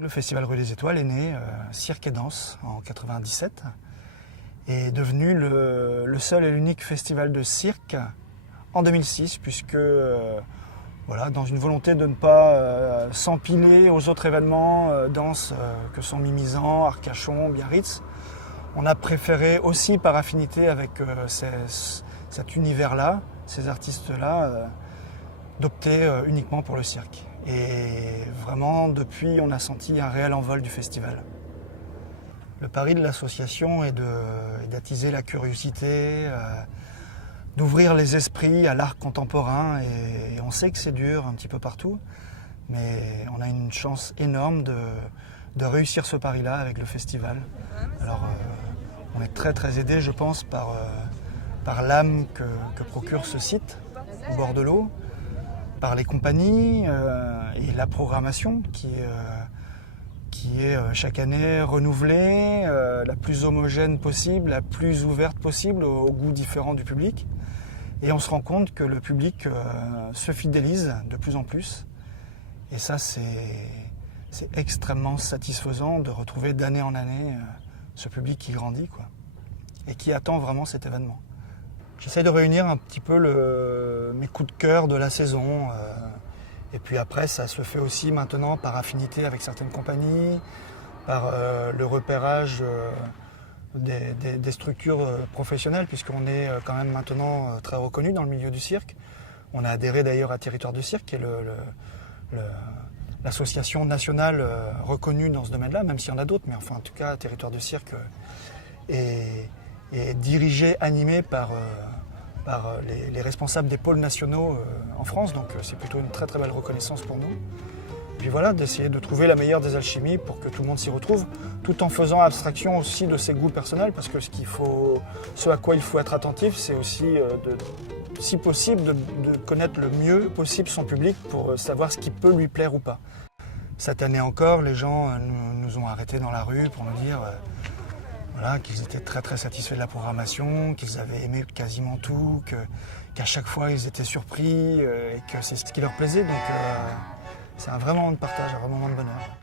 Le Festival Rue des Étoiles est né cirque et danse en 97 et est devenu le seul et l'unique festival de cirque en 2006 puisque voilà, dans une volonté de ne pas s'empiler aux autres événements danse que sont Mimizan, Arcachon, Biarritz, on a préféré aussi par affinité avec cet univers-là, ces artistes-là, d'opter uniquement pour le cirque. Et vraiment, depuis, on a senti un réel envol du festival. Le pari de l'association est d'attiser la curiosité, d'ouvrir les esprits à l'art contemporain. Et on sait que c'est dur un petit peu partout, mais on a une chance énorme de réussir ce pari-là avec le festival. Alors, on est très très aidé, je pense, par l'âme que procure ce site au bord de l'eau, par les compagnies et la programmation qui est chaque année renouvelée, la plus homogène possible, la plus ouverte possible aux goûts différents du public. Et on se rend compte que le public se fidélise de plus en plus. Et ça, c'est extrêmement satisfaisant de retrouver d'année en année ce public qui grandit, quoi, et qui attend vraiment cet événement. J'essaie de réunir un petit peu mes coups de cœur de la saison. Et puis après, ça se fait aussi maintenant par affinité avec certaines compagnies, par le repérage des structures professionnelles, puisqu'on est quand même maintenant très reconnu dans le milieu du cirque. On a adhéré d'ailleurs à Territoire de Cirque, qui est l'association nationale reconnue dans ce domaine-là, même s'il y en a d'autres, mais enfin en tout cas, Territoire de Cirque est dirigé, animé par les responsables des pôles nationaux en France, donc c'est plutôt une très très belle reconnaissance pour nous. Puis voilà, d'essayer de trouver la meilleure des alchimies pour que tout le monde s'y retrouve, tout en faisant abstraction aussi de ses goûts personnels, parce que ce à quoi il faut être attentif, c'est aussi, si possible, de connaître le mieux possible son public pour savoir ce qui peut lui plaire ou pas. Cette année encore, les gens nous ont arrêtés dans la rue pour nous dire voilà, qu'ils étaient très très satisfaits de la programmation, qu'ils avaient aimé quasiment tout, qu'à chaque fois ils étaient surpris et que c'est ce qui leur plaisait. Donc c'est un vrai moment de partage, un vrai moment de bonheur.